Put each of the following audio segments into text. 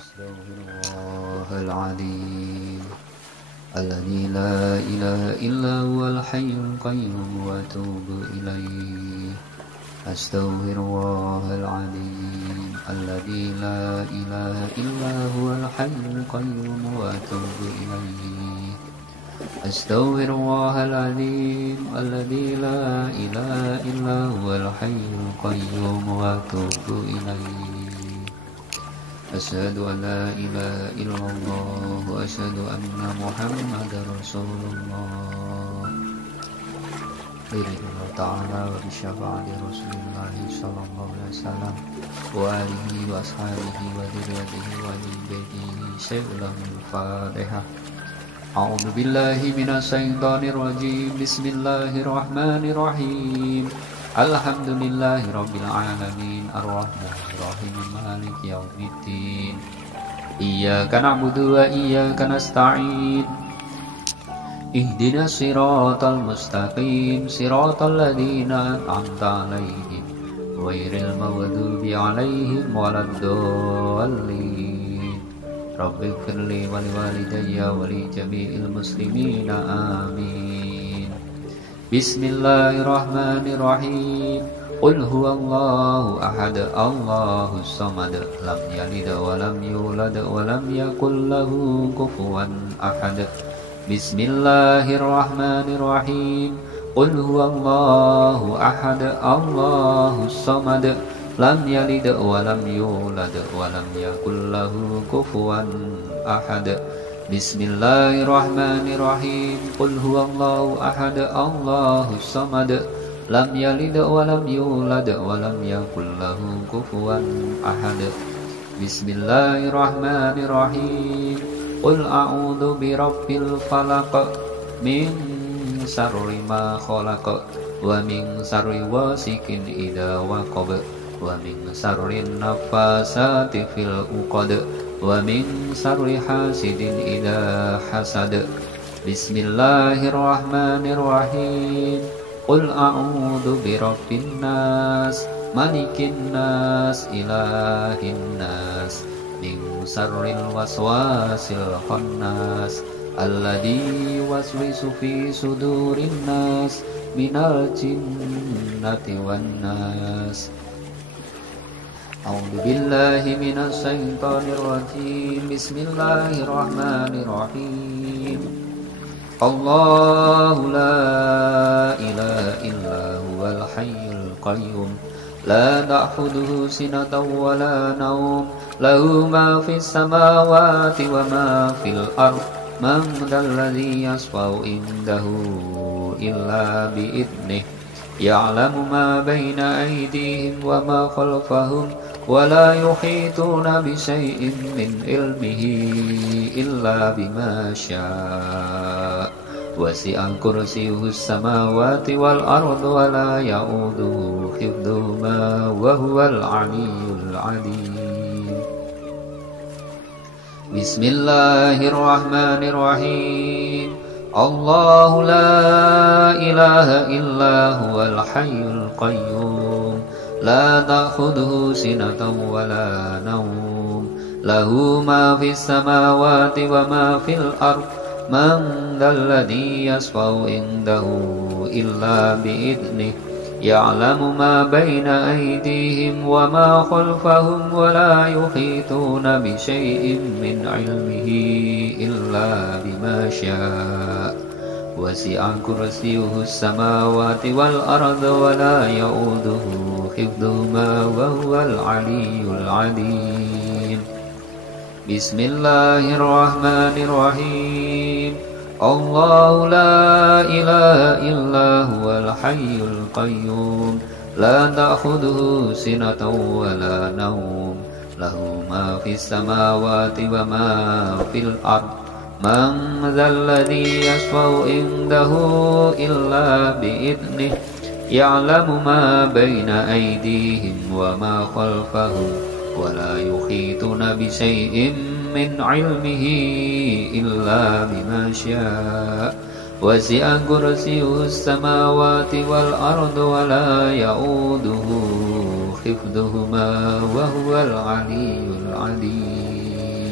أستغفر الله العظيم الذي لا إله إلا هو الحي القيوم وأتوب إليه. أستغفر الله العظيم الذي لا إله إلا هو الحي القيوم وأتوب إليه. أستغفر الله العظيم الذي لا إله إلا هو الحي القيوم وأتوب إليه. أشهد أن لا إله إلا الله وأشهد أن محمدا رسول الله. بإذن الله تعالى وبشفاعة رسول الله صلى الله عليه وسلم وآله وأصحابه وذريته وأهل بيته. شيء من الفاتحة. أعوذ بالله من الشيطان الرجيم. بسم الله الرحمن الرحيم. الحمد لله رب العالمين الرحمن الرحيم مالك يوم الدين. إياك نعبد وإياك نستعين. اهدنا الصراط المستقيم صراط الذين أنعمت عليهم غير المغضوب عليهم ولا الضالين. رب اغفر لي ولوالدي ولجميع المسلمين آمين. بسم الله الرحمن الرحيم. قل هو الله أحد الله الصمد لم يلد ولم يولد ولم يكن له كفوا أحد. بسم الله الرحمن الرحيم. قل هو الله أحد الله الصمد لم يلد ولم يولد ولم يكن له كفوا أحد. بسم الله الرحمن الرحيم. قل هو الله أحد الله الصمد لم يلد ولم يولد ولم يكن له كفوا أحد. بسم الله الرحمن الرحيم. قل أعوذ برب الفلق من شر ما خلق ومن شر غاسق إذا وقب ومن شر النفاثات في العقد ومن شر حاسد إذا حسد. بسم الله الرحمن الرحيم. قل أعوذ برب الناس ملك الناس إله الناس من شر الوسواس الخناس الذي يوسوس في صدور الناس من الجنة والناس. أعوذ بالله من الشيطان الرجيم. بسم الله الرحمن الرحيم. الله لا إله إلا هو الحي القيوم لا تأخذه سنة ولا نوم له ما في السماوات وما في الأرض. من ذا الذي يشفع عنده إلا بإذنه يعلم ما بين أيديهم وما خلفهم ولا يحيطون بشيء من علمه إلا بما شاء. وسع كرسيه السماوات والأرض ولا يؤوده حفظهما وهو العلي العظيم. بسم الله الرحمن الرحيم. الله لا إله إلا هو الحي القيوم لا تأخذه سنة ولا نوم له ما في السماوات وما في الأرض. من ذا الذي يشفع عنده إلا بإذنه يعلم ما بين أيديهم وما خلفهم ولا يحيطون بشيء من علمه إلا بما شاء. وسع كرسيه السماوات والأرض ولا يؤوده حفظهما وهو العلي العظيم. بسم الله الرحمن الرحيم. الله لا إله إلا هو الحي القيوم لا تأخذه سنة ولا نوم له ما في السماوات وما في الأرض. من ذا الذي يشفع عنده إلا بإذنه يعلم ما بين أيديهم وما خلفهم ولا يحيطون بشيء من علمه إلا بما شاء. وسع كرسيه السماوات والأرض ولا يؤوده حفظهما وهو العلي العظيم.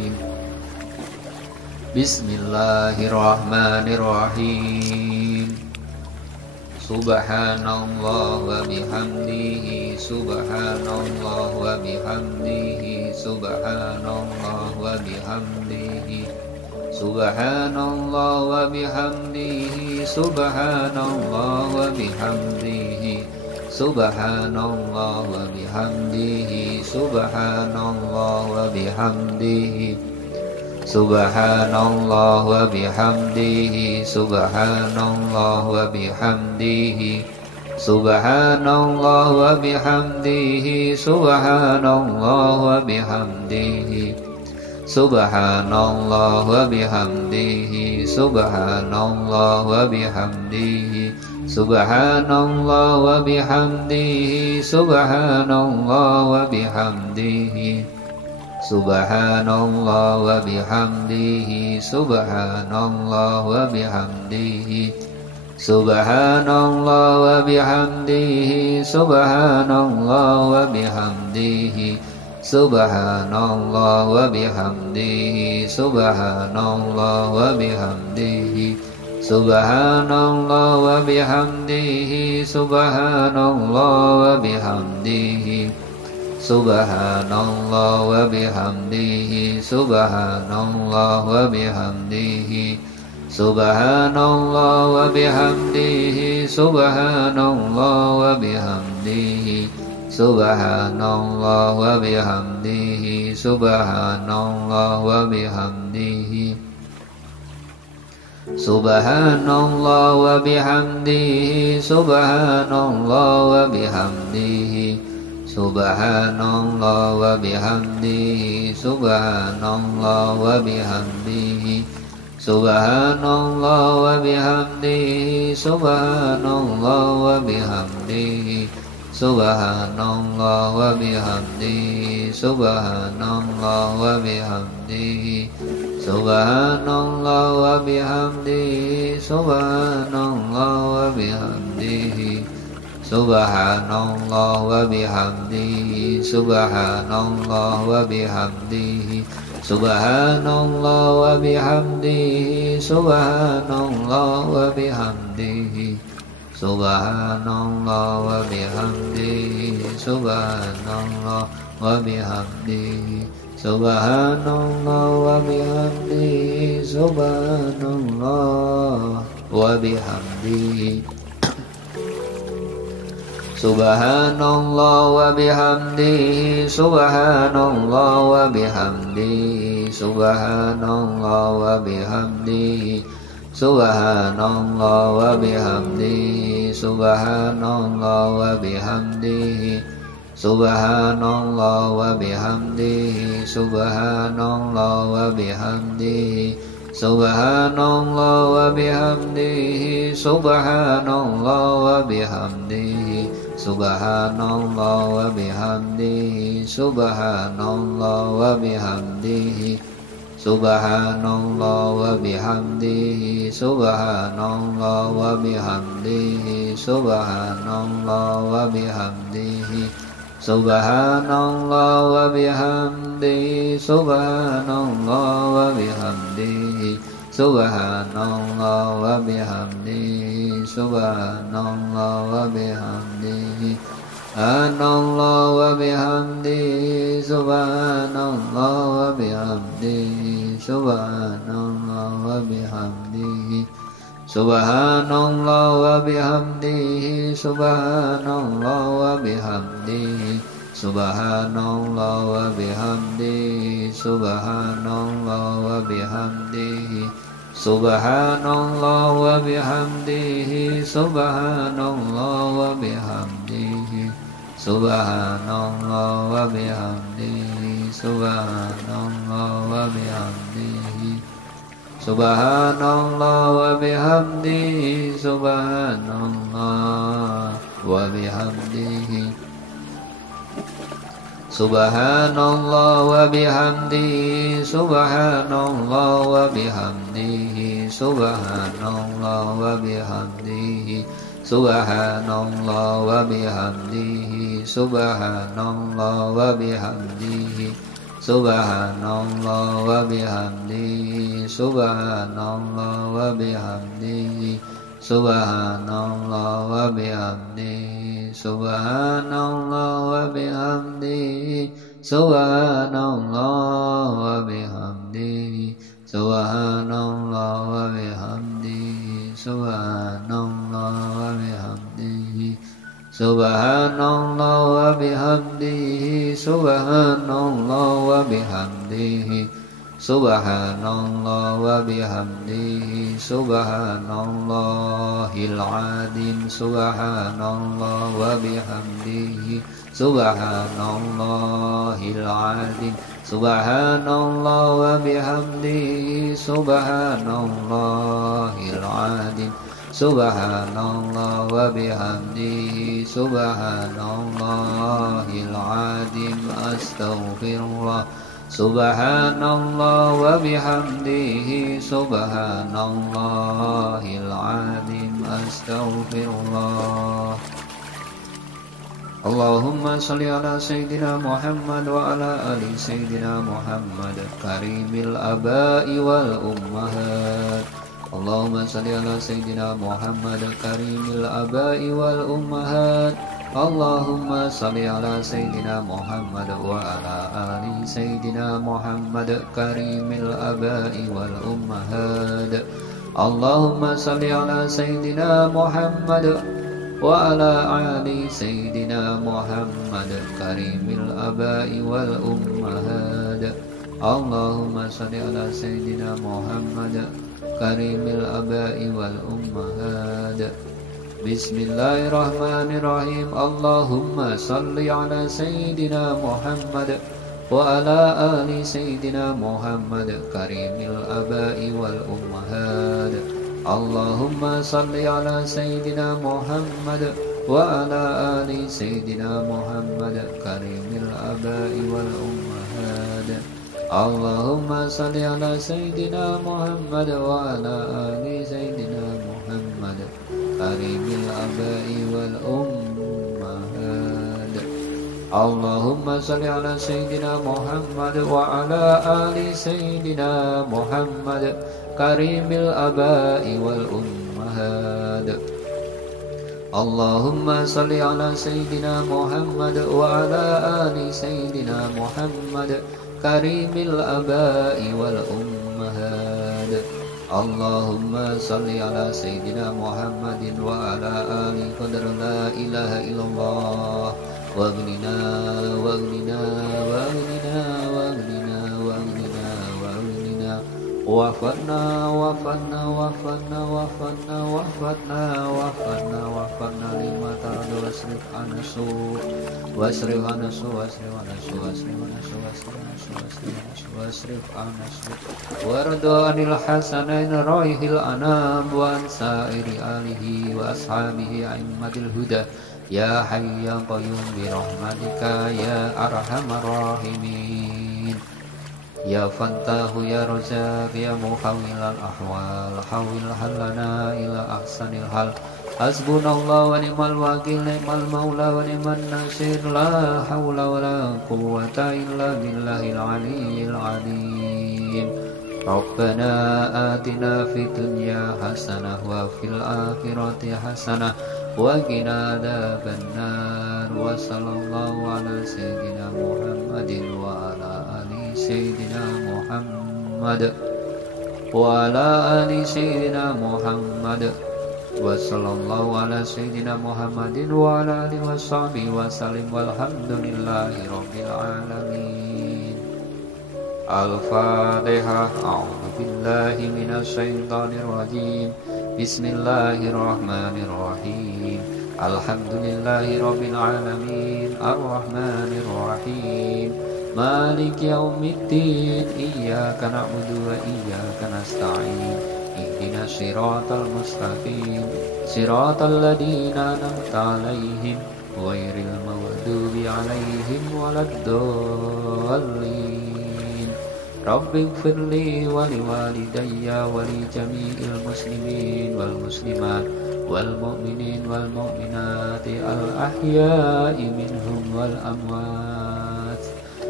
Bismillahirrahmanirrahim. Subhanallah wa bihamdihi, subhanallah wa bihamdihi, subhanallah wa bihamdihi, subhanallah wa bihamdihi, subhanallah wa bihamdihi, subhanallah wa bihamdihi, subhanallah wa bihamdihi, subhanallah wa bihamdihi, subhanallah wa bihamdihi, subhanallah wa bihamdihi, subhanallah wa bihamdihi, subhanallah wa bihamdihi, subhanallah wa bihamdihi, subhanallah wa bihamdihi, subhanallah wa bihamdihi, subhanallah wa bihamdihi, subhanallah wa bihamdihi, subhanallah wa bihamdihi, subhanallah wa bihamdihi, subhanallah wa bihamdihi, subhanallah wa bihamdihi, subhanallah wa bihamdihi, subhanallah wa bihamdihi, subhanallah wa bihamdihi, subhanallah wa bihamdihi, subhanallah wa bihamdihi, subhanallah wa bihamdihi, subhanallah wa bihamdihi, subhanallah wa bihamdihi, subhanallah wa bihamdihi, subhanallah wa bihamdihi, subhanallah wa bihamdihi, subhanallah wa bihamdihi, subhanallah wa bihamdihi, subhanallah wa bihamdihi, subhanallah wa bihamdihi, subhanallah wa bihamdihi, subhanallah wa bihamdihi, subhanallah wa bihamdihi, subhanallah wa bihamdihi, subhanallah wa bihamdihi, subhanallah wa bihamdihi, subhanallah wa bihamdihi, subhanallah wa bihamdihi, subhanallah wa bihamdihi, subhanallah wa bihamdihi, subhanallah wa bihamdihi, subhanallah wa bihamdihi, subhanallah wa bihamdihi, subhanallah wa bihamdihi, subhanallah wa bihamdihi, subhanallah wa bihamdihi, subhanallah wa bihamdihi, subhanallah wa bihamdihi, subhanallah wa bihamdihi, subhanallah wa bihamdihi, subhanallah wa bihamdihi, subhanallah wa bihamdihi, subhanallah wa bihamdihi, subhanallah wa bihamdihi, subhanallah wa bihamdihi, subhanallah wa bihamdihi, subhanallah wa bihamdihi, subhanallah wa bihamdihi, subhanallah wa bihamdihi, subhanallah wa bihamdihi, subhanallah wa bihamdihi, subhanallah wa bihamdihi, subhanallah wa bihamdihi, subhanallah wa bihamdihi, subhanallah wa bihamdihi, subhanallah wa bihamdihi, subhanallah wa bihamdihi, subhanallah wa bihamdihi, subhanallah wa bihamdihi, subhanallah wa bihamdihi, subhanallah wa bihamdihi, subhanallah wa bihamdihi, subhanallah wa bihamdihi, subhanallah wa bihamdihi, subhanallah wa bihamdihi, subhanallah wa bihamdihi, subhanallah wa bihamdihi, Subhanallah wa bihamdihi. Subhanallah wa bihamdihi. Subhanallah wa bihamdihi. Subhanallah wa bihamdihi. Subhanallah wa bihamdihi. Subhanallah wa bihamdihi. Subhanallah wa bihamdihi. Subhanallah wa bihamdihi. Subhanallah wa bihamdihi. Subhanallah wa bihamdihi. Subhanallahil azim. Subhanallah wa bihamdihi. Subhanallahil azim. Subhanallah wa bihamdihi. Subhanallahil azim. Subhanallah wa bihamdihi. Subhanallahil azim. Astaghfirullah. Subhanallah wa bihamdihi. Subhanallahil azim. Astaghfirullah. Allahumma salli ala Sayyidina Muhammad wa ala ali Sayyidina Muhammad karimil abai wal ummahat. Allahumma salli ala Sayyidina Muhammad karimil abai wal ummahat. Allahumma salli ala Sayyidina Muhammad wa ala ali Sayyidina Muhammad karimil abai wal ummahat. Allahumma salli ala Sayyidina Muhammad wa ala ali Sayyidina Muhammad karimil abai wal ummahat. Allahumma salli ala Sayyidina Muhammad karimil abai wal ummahat. Bismillahirrahmanirrahim. Allahumma salli ala Sayyidina Muhammad wa ala ali Sayyidina Muhammad karimil abai wal ummahat. Allahumma salli ala Sayyidina Muhammad wa ala ali Sayyidina Muhammad karimil abai wal ummahat. Allahumma salli ala Sayyidina Muhammad wa ala ali Sayyidina Muhammad karimil abai wal ummahat. Allahumma salli ala Sayyidina Muhammad wa ala ali Sayyidina Muhammad karimil abai wal ummahat. Allahumma salli ala Sayyidina Muhammad wa ala ali Sayyidina Muhammad karimil abai wal ummahat. Allahumma salli ala Sayyidina Muhammadin wa ala ali qadar la ilaha illallah wa aghnina wa aghnina wa aghnina wa aghnina wa aghnina wa aghnina wafatna wafatna wafatna wafatna wafatna wafatna wafatna lima taradu wasrif anasu wasrif anasu wasrif anasu wasrif anasu wasrif anasu wasrif anasu wasrif anasu wardu anil hasanain raihil anam wa ansairi alihi wa ashabihi a'immatil huda ya hayy ya qayyum bi rahmatika ya arhamar rahimin. Ya Fattahu ya Razak ya Muhawwilal ahwal hawil halana ila ahsanil hal. Hasbunallah wa ni'mal wakil ni'mal maula wa ni'man nasir. La hawla wa la quwwata illa billahil aliyyil azim. Rabbana atina fid dunya hasanah wa fil akhirati hasanah wa qina adzabannar. Wa sallallahu ala sayyidina Muhammadin wa ala ali Sayyidina Muhammad wa ala ali Sayyidina Muhammad wa sallallahu ala Sayyidina Muhammadin wa ala alihi wa sahbihi wa sallim walhamdulillahi rabbil alamin. Al-Fatihah. A'udzu billahi minasy syaithanir rajim. Bismillahirrahmanirrahim. Alhamdulillahi rabbil alamin. Ar-Rahmanir Rahim. Maliki yaumiddin. Iyyaka na'budu wa iyyaka nasta'in. Ihdinas siratal mustaqim. Siratal ladzina an'amta 'alaihim ghairil maghdubi 'alaihim waladdallin. Rabbighfirli wa liwalidayya wa li jami'il muslimin wal muslimat wal mu'minin wal mu'minati al ahya'i minhum wal amwat.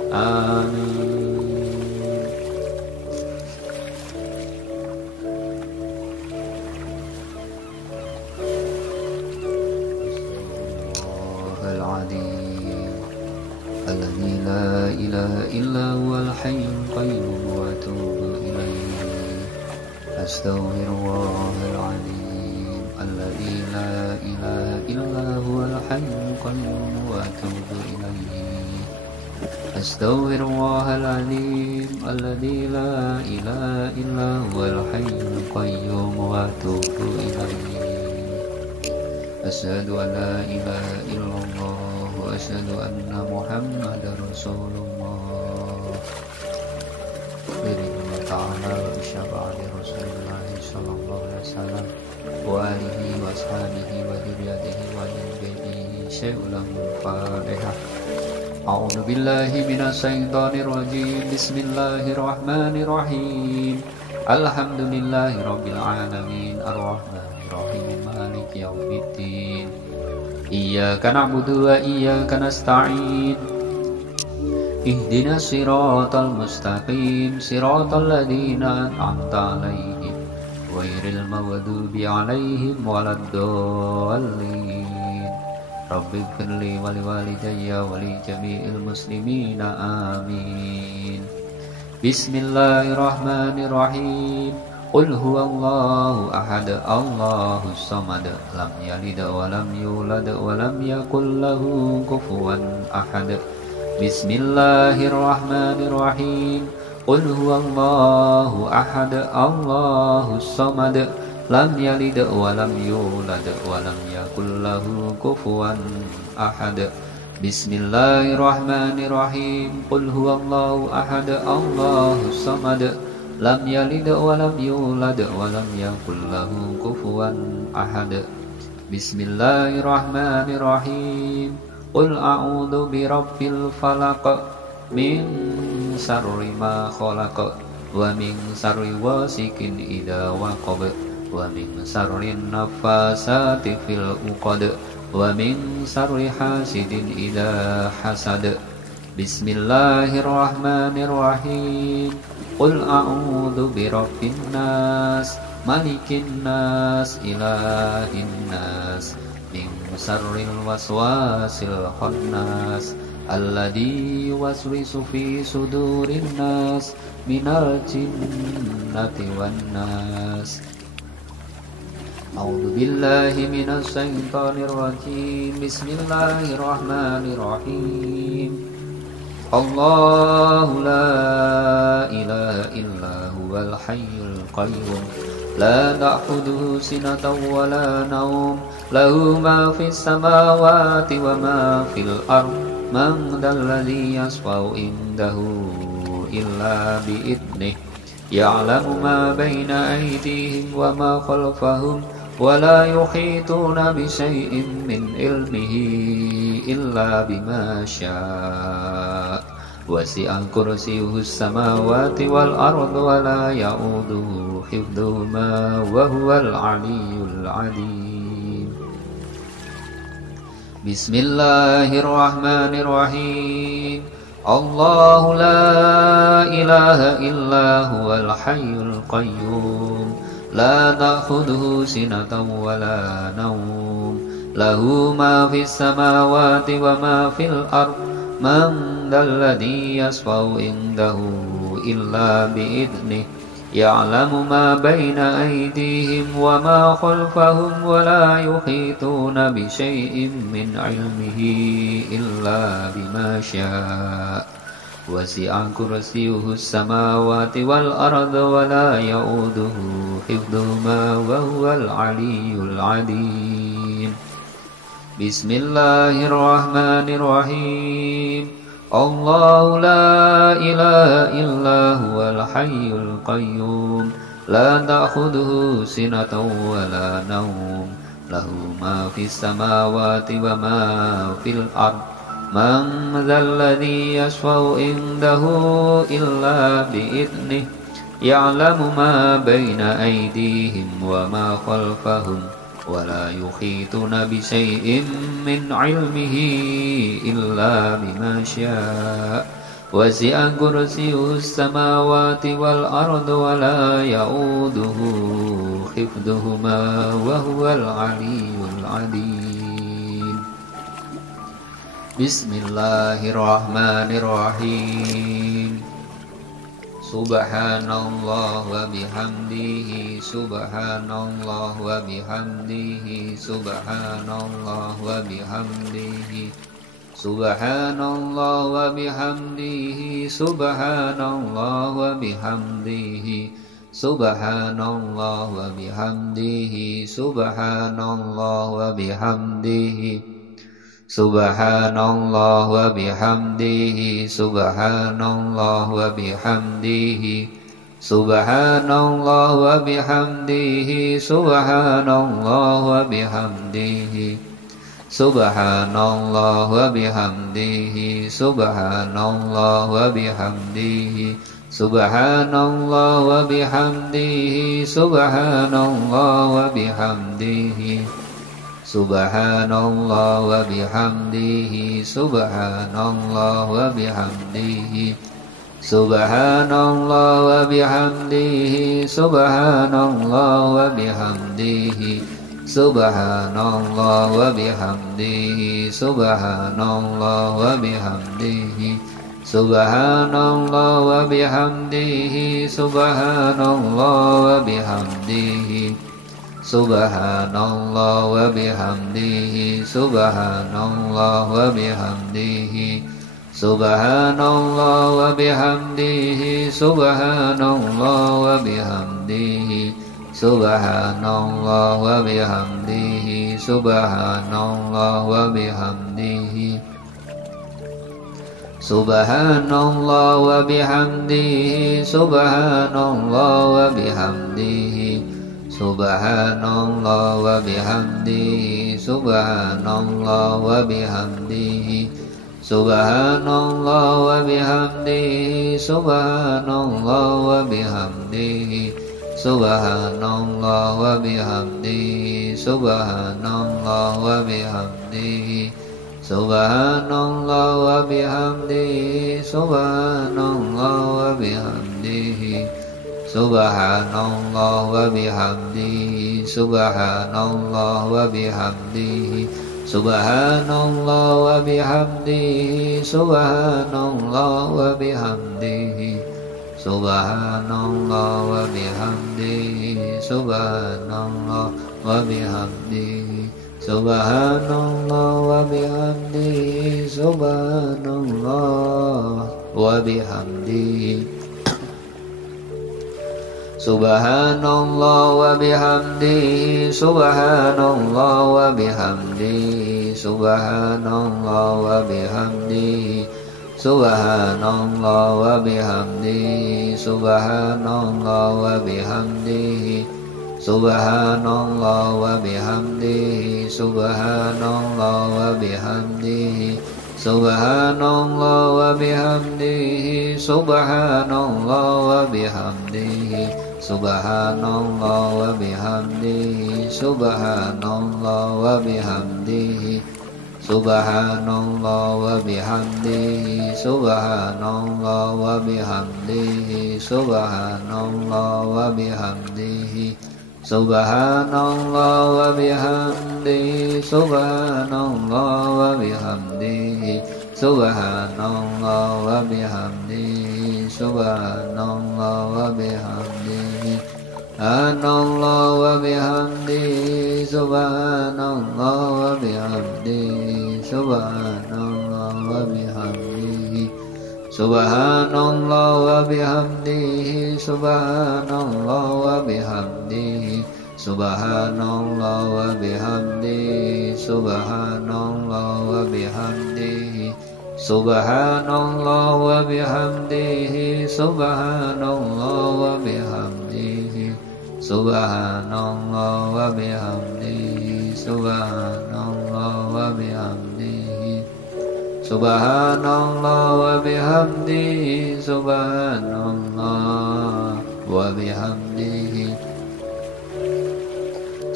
آمين. العظيم الذي لا إله إلا هو الحي القيوم وأتوب إليه. أستغفر الله العظيم الذي لا إله إلا هو الحي القيوم وأتوب إليه. أستغفر الله العظيم الذي لا إله إلا هو الحي القيوم وأتوب إليه. أشهد أن لا إله إلا الله وأشهد أن محمدا رسول الله. بإذن تعالى بشفاعة رسول الله صلى الله عليه وسلم وآله وأصحابه وذريته ومن بيته شيء له الفاتحة. أعوذ بالله من الشيطان الرجيم. بسم الله الرحمن الرحيم. الحمد لله رب العالمين الرحمن الرحيم مالك يوم الدين. إياك نعبد وإياك نستعين. اهدنا الصراط المستقيم صراط الذين أنعمت عليهم غير المغضوب عليهم ولا الضالين. رب اغفر لي ولوالدي ولجميع المسلمين آمين. بسم الله الرحمن الرحيم. قل هو الله أحد الله الصمد لم يلد ولم يولد ولم يكن له كفوا أحد. بسم الله الرحمن الرحيم. قل هو الله أحد الله الصمد لم يلد ولم يولد ولم يكن له كفوا أحد. بسم الله الرحمن الرحيم. قل هو الله أحد الله الصمد لم يلد ولم يولد ولم يكن له كفوا أحد. بسم الله الرحمن الرحيم. قل أعوذ برب الفلق من شر ما خلق ومن شر غاسق إذا وقب ومن شر النفاثات في العقد ومن شر حاسد إذا حسد. بسم الله الرحمن الرحيم. قل أعوذ برب الناس ملك الناس إله الناس من شر الوسواس الخناس الذي يوسوس في صدور الناس من الجنة والناس. أعوذ بالله من الشيطان الرجيم. بسم الله الرحمن الرحيم. الله لا إله إلا هو الحي القيوم لا تأخذه سنة ولا نوم له ما في السماوات وما في الأرض من ذا الذي يشفع عنده إلا بإذنه يعلم ما بين أيديهم وما خلفهم ولا يحيطون بشيء من علمه إلا بما شاء وسع كرسيه السماوات والأرض ولا يؤوده حفظهما وهو العلي العظيم. بسم الله الرحمن الرحيم. الله لا إله إلا هو الحي القيوم لا تأخذه سنة ولا نوم له ما في السماوات وما في الأرض من ذا الذي يشفع عنده إلا بإذنه يعلم ما بين أيديهم وما خلفهم ولا يحيطون بشيء من علمه إلا بما شاء وسع كرسيه السماوات والأرض ولا يؤوده حفظهما وهو العلي العظيم. بسم الله الرحمن الرحيم. الله لا إله إلا هو الحي القيوم لا تأخذه سنة ولا نوم له ما في السماوات وما في الأرض من ذا الذي يشفع عنده إلا بإذنه يعلم ما بين أيديهم وما خلفهم ولا يحيطون بشيء من علمه إلا بما شاء وسع كرسيه السماوات والأرض ولا يؤوده حفظهما وهو العلي العظيم. بسم الله الرحمن الرحيم. سبحان الله وبحمده سبحان الله وبحمده سبحان الله وبحمده سبحان الله وبحمده سبحان الله وبحمده سبحان الله وبحمده سبحان الله وبحمده سبحان الله وبحمده سبحان الله وبحمده سبحان الله وبحمده سبحان الله وبحمده سبحان الله وبحمده سبحان الله وبحمده سبحان الله وبحمده سبحان الله وبحمده سبحان الله وبحمده سبحان الله وبحمده سبحان الله وبحمده سبحان الله وبحمده سبحان الله وبحمده سبحان الله وبحمده سبحان الله وبحمده سبحان الله وبحمده سبحان الله وبحمده سبحان الله وبحمده سبحان الله وبحمده سبحان الله وبحمده سبحان الله وبحمده سبحان الله وبحمده سبحان الله وبحمده سبحان الله وبحمده سبحان الله وبحمده سبحان الله وبحمده سبحان الله وبحمده سبحان الله وبحمده سبحان الله وبحمده سبحان الله وبحمده سبحان الله وبحمده سبحان الله وبحمده سبحان الله وبحمده سبحان الله وبحمده سبحان الله وبحمده سبحان الله وبحمده سبحان الله وبحمده سبحان الله وبحمده سبحان الله وبحمده سبحان الله وبحمده سبحان الله وبحمده سبحان الله وبحمده سبحان الله وبحمده سبحان الله وبحمده سبحان الله وبحمده سبحان الله وبحمده سبحان الله وبحمده سبحان الله وبحمده سبحان الله وبحمده سبحان الله وبحمده سبحان الله وبحمده سبحان الله وبحمده سبحان الله وبحمده سبحان الله وبحمده سبحان الله وبحمده سبحان الله وبحمده سبحان الله وبحمده سبحان الله وبحمده سبحان الله وبحمده سبحان الله وبحمده سبحان الله وبحمده سبحان الله وبحمده سبحان الله وبحمده سبحان الله وبحمده سبحان الله وبحمده سبحان الله وبحمده سبحان الله وبحمده سبحان الله وبحمده سبحان الله وبحمده سبحان الله وبحمده سبحان الله وبحمده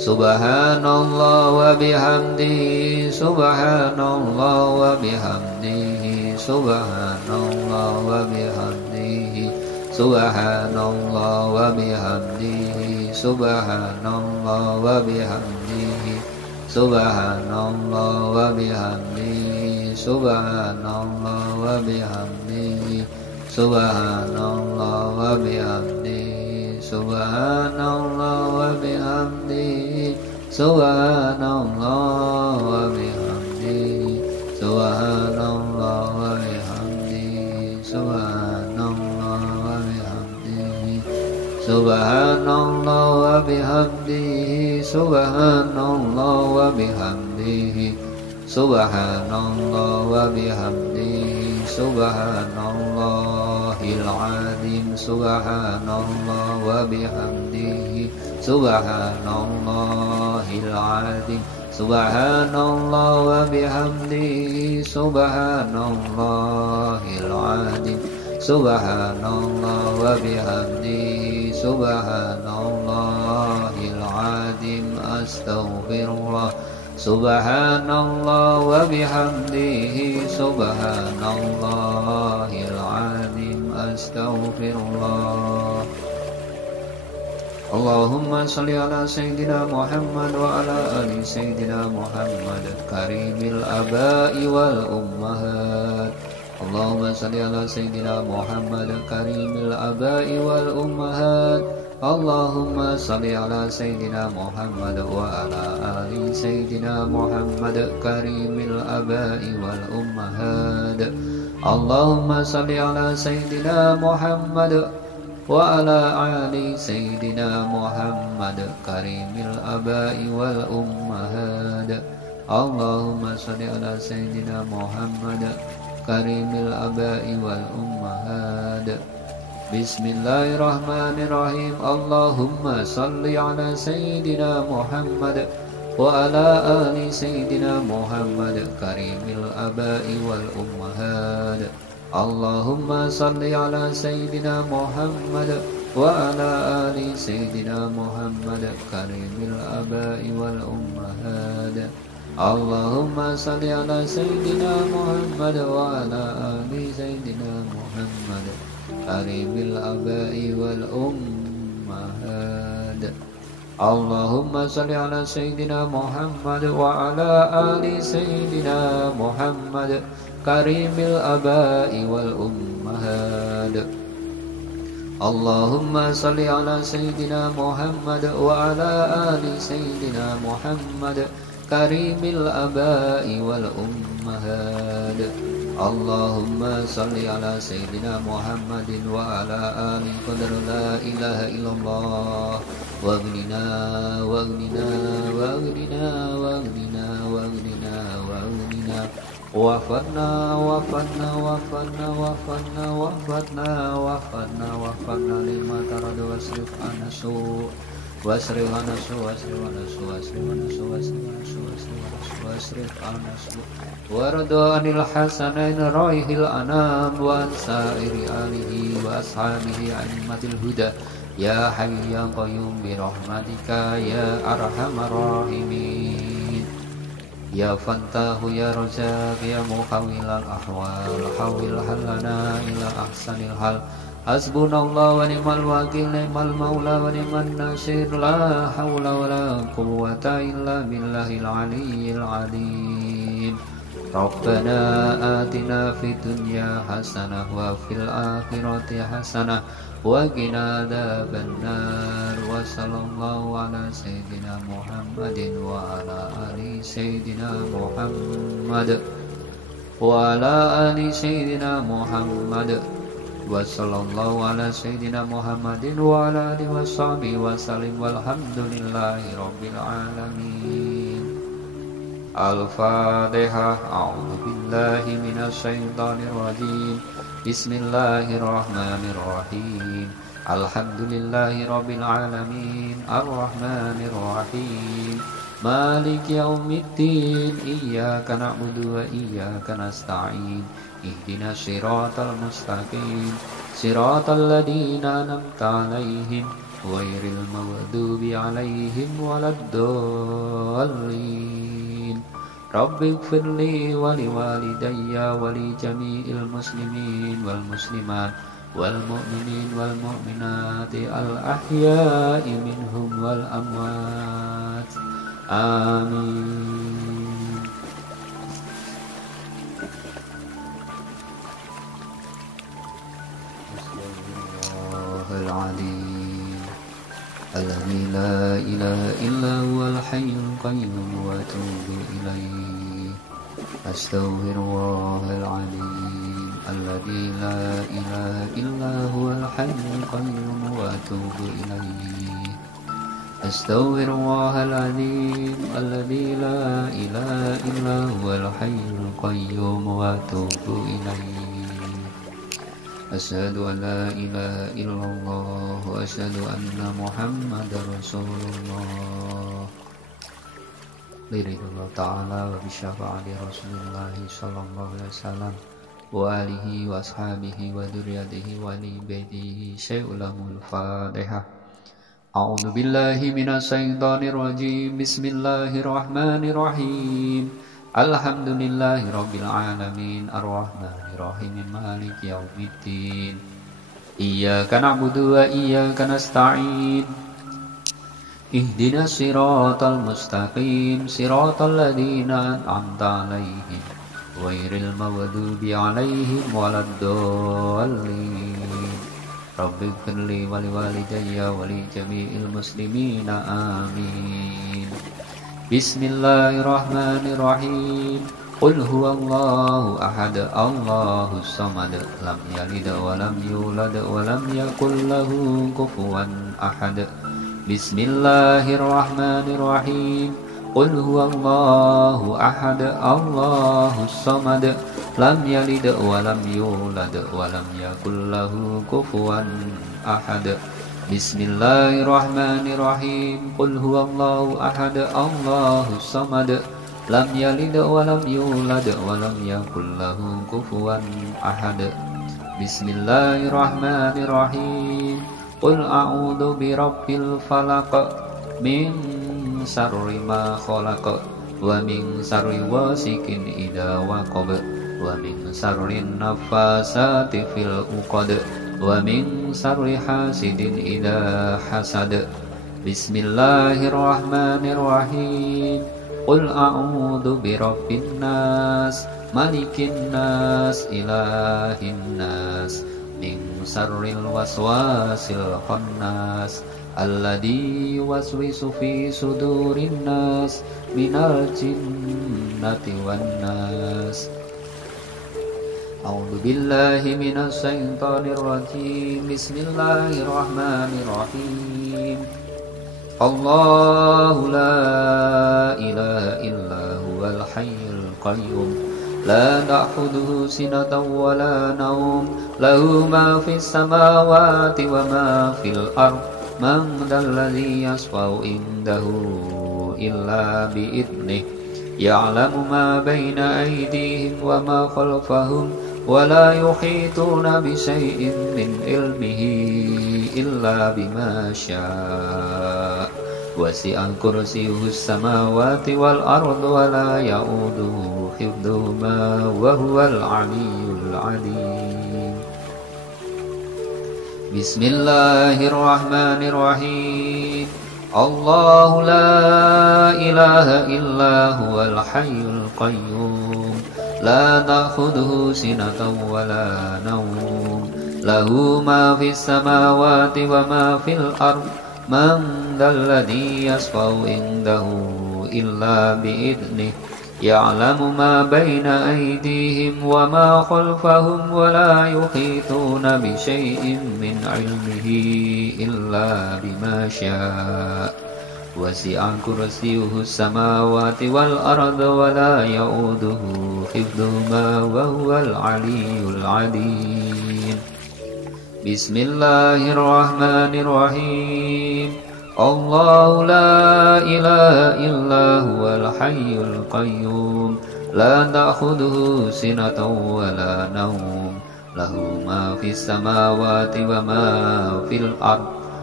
Subhanallah wa bihamdihi, subhanallah wa bihamdihi, subhanallah wa bihamdihi, subhanallah wa bihamdihi, subhanallah wa bihamdihi, subhanallah wa bihamdihi, subhanallah wa bihamdihi, subhanallah wa bihamdihi, subhanallah wa bihamdihi, subhanallah wa bihamdihi, subhanallah wa bihamdihi, subhanallah wa bihamdihi, subhanallah wa bihamdihi, subhanallah wa bihamdihi, subhanallah wa bihamdihi, subhanallahil azim, subhanallah wa bihamdihi, subhanallahil azim, subhanallah wa bihamdihi, subhanallahil azim, subhanallah wa bihamdihi, subhanallahil azim, astaghfirullah, subhanallah wa bihamdihi, subhanallahil azim, astaghfirullah. Allahumma salli ala Sayyidina Muhammad wa ala ali Sayyidina Muhammad karimil abai wal ummahat. Allahumma salli ala Sayyidina Muhammad karimil abai wal ummahat. Allahumma salli ala Sayyidina Muhammad wa ala ali Sayyidina Muhammad karimil abai wal ummahat. Allahumma salli ala Sayyidina Muhammad wa ala ali Sayyidina Muhammad karimil abai wal ummahat. Allahumma salli ala Sayyidina Muhammad karimil abai wal ummahat. Bismillahirrahmanirrahim. Allahumma salli ala Sayyidina Muhammad wa ala ali Sayyidina Muhammad karimil abai wal ummahat. Allahumma salli ala Sayyidina Muhammad wa ala ali Sayyidina Muhammad karimil abai wal ummahat. Allahumma salli ala Sayyidina Muhammad wa ala ali Sayyidina Muhammad karimil abai wal ummahat. Allahumma salli ala Sayyidina Muhammad wa ala ali Sayyidina Muhammad karimil abai wal ummahat. Allahumma salli ala Sayyidina Muhammad wa ala ali Sayyidina Muhammad karimil abai wal ummahat. Allahumma salli ala Sayyidina Muhammadin wa ala ali qadar la ilaha illallah waghnina waghnina waghnina waghnina waghnina waghnina wafatna wafatna wafatna wafatna wafatna wafatna wafatna lima taradu wasrif anasu wasrif anasu wasrif anasu wasrif anasu wasrif anasu wasrif anasu wasrif anasu waradu anil hasanain raihil anam wa ansairi alihi wa ashabihi animatil huda ya hayyu ya qayyum bi rahmatika ya arhamar rahimin. Ya Fantahu ya Razak ya Muhawwilal ahwal hawil halana ila ahsanil hal. Hasbunallah wa ni'mal wakil ni'mal maula wa ni'man nasir. La hawla wa la quwwata illa billahil aliyyil alim. Rabbana atina fid dunya hasanah wa fil akhirati hasanah wa qina adzabannar. Wa sallallahu ala Sayyidina Muhammadin wa ala ali Sayyidina Muhammad wa ala ali Sayyidina Muhammad wa sallallahu ala Sayyidina Muhammadin wa ala alihi wa sahbihi wa sallim walhamdulillahi rabbil alamin. Al-Fatihah. A'udzu billahi minasy syaithanir rajim. Bismillahirrahmanirrahim. Alhamdulillahi rabbil alamin. Ar-Rahmanir Rahim. Maliki yaumiddin. Iyyaka na'budu wa iyyaka nasta'in. Ihdinas siratal mustaqim. Siratal ladzina an'amta 'alaihim غير المغضوب عليهم ولا الضالين رب اغفر لي ولوالدي ولجميع المسلمين والمسلمات والمؤمنين والمؤمنات الأحياء منهم والأموات آمين. العليم الذي لا إله إلا هو الحي القيوم وأتوب إليه أستغفر الله العليم الذي لا إله إلا هو الحي القيوم وأتوب إليه أستغفر الله العظيم الذي لا إله إلا هو الحي القيوم وأتوب إليه أشهد أن لا إله إلا الله وأشهد أن محمدا رسول الله لرضا الله تعالى وبشفاعة رسول الله صلى الله عليه وسلم وآله وأصحابه وذريته وآل بيته شيء له الفاتحة. أعوذ بالله من الشيطان الرجيم بسم الله الرحمن الرحيم الحمد لله رب العالمين الرحمن الرحيم مالك يوم الدين إياك نعبد وإياك نستعين اهدنا الصراط المستقيم صراط الذين أنعمت عليهم غير المغضوب عليهم ولا الضالين رب اغفر لي ولوالدي ولجميع المسلمين آمين. بسم الله الرحمن الرحيم قل هو الله أحد الله الصمد لم يلد ولم يولد ولم يكن له كفوا أحد بسم الله الرحمن الرحيم قل هو الله أحد الله الصمد لم يلد ولم يولد ولم يكن له كفوا أحد بسم الله الرحمن الرحيم قل هو الله أحد الله الصمد لم يلد ولم يولد ولم يكن له كفوا أحد بسم الله الرحمن الرحيم قل أعوذ برب الفلق من شر ما خلق ومن شر غاسق إذا وقب ومن شر النفاثات في العقد ومن شر حاسد إذا حسد بسم الله الرحمن الرحيم قل أعوذ برب الناس ملك الناس إله الناس من شر الوسواس الخناس الذي يوسوس في صدور الناس من الجنة والناس أعوذ بالله من الشيطان الرجيم بسم الله الرحمن الرحيم الله لا إله إلا هو الحي القيوم لا تأخذه سنة ولا نوم له ما في السماوات وما في الأرض من ذا الذي يشفع عنده إلا بإذنه يعلم ما بين أيديهم وما خلفهم ولا يحيطون بشيء من علمه إلا بما شاء وسع كرسيه السماوات والأرض ولا يؤوده حفظهما وهو العلي العظيم بسم الله الرحمن الرحيم الله لا إله إلا هو الحي القيوم لا تأخذه سنة ولا نوم له ما في السماوات وما في الأرض من ذا الذي يشفع عنده إلا بإذنه يعلم ما بين أيديهم وما خلفهم ولا يحيطون بشيء من علمه إلا بما شاء وسع كرسيه السماوات والأرض ولا يؤوده حفظهما وهو العلي العظيم بسم الله الرحمن الرحيم الله لا إله إلا هو الحي القيوم لا تأخذه سنة ولا نوم له ما في السماوات وما في الأرض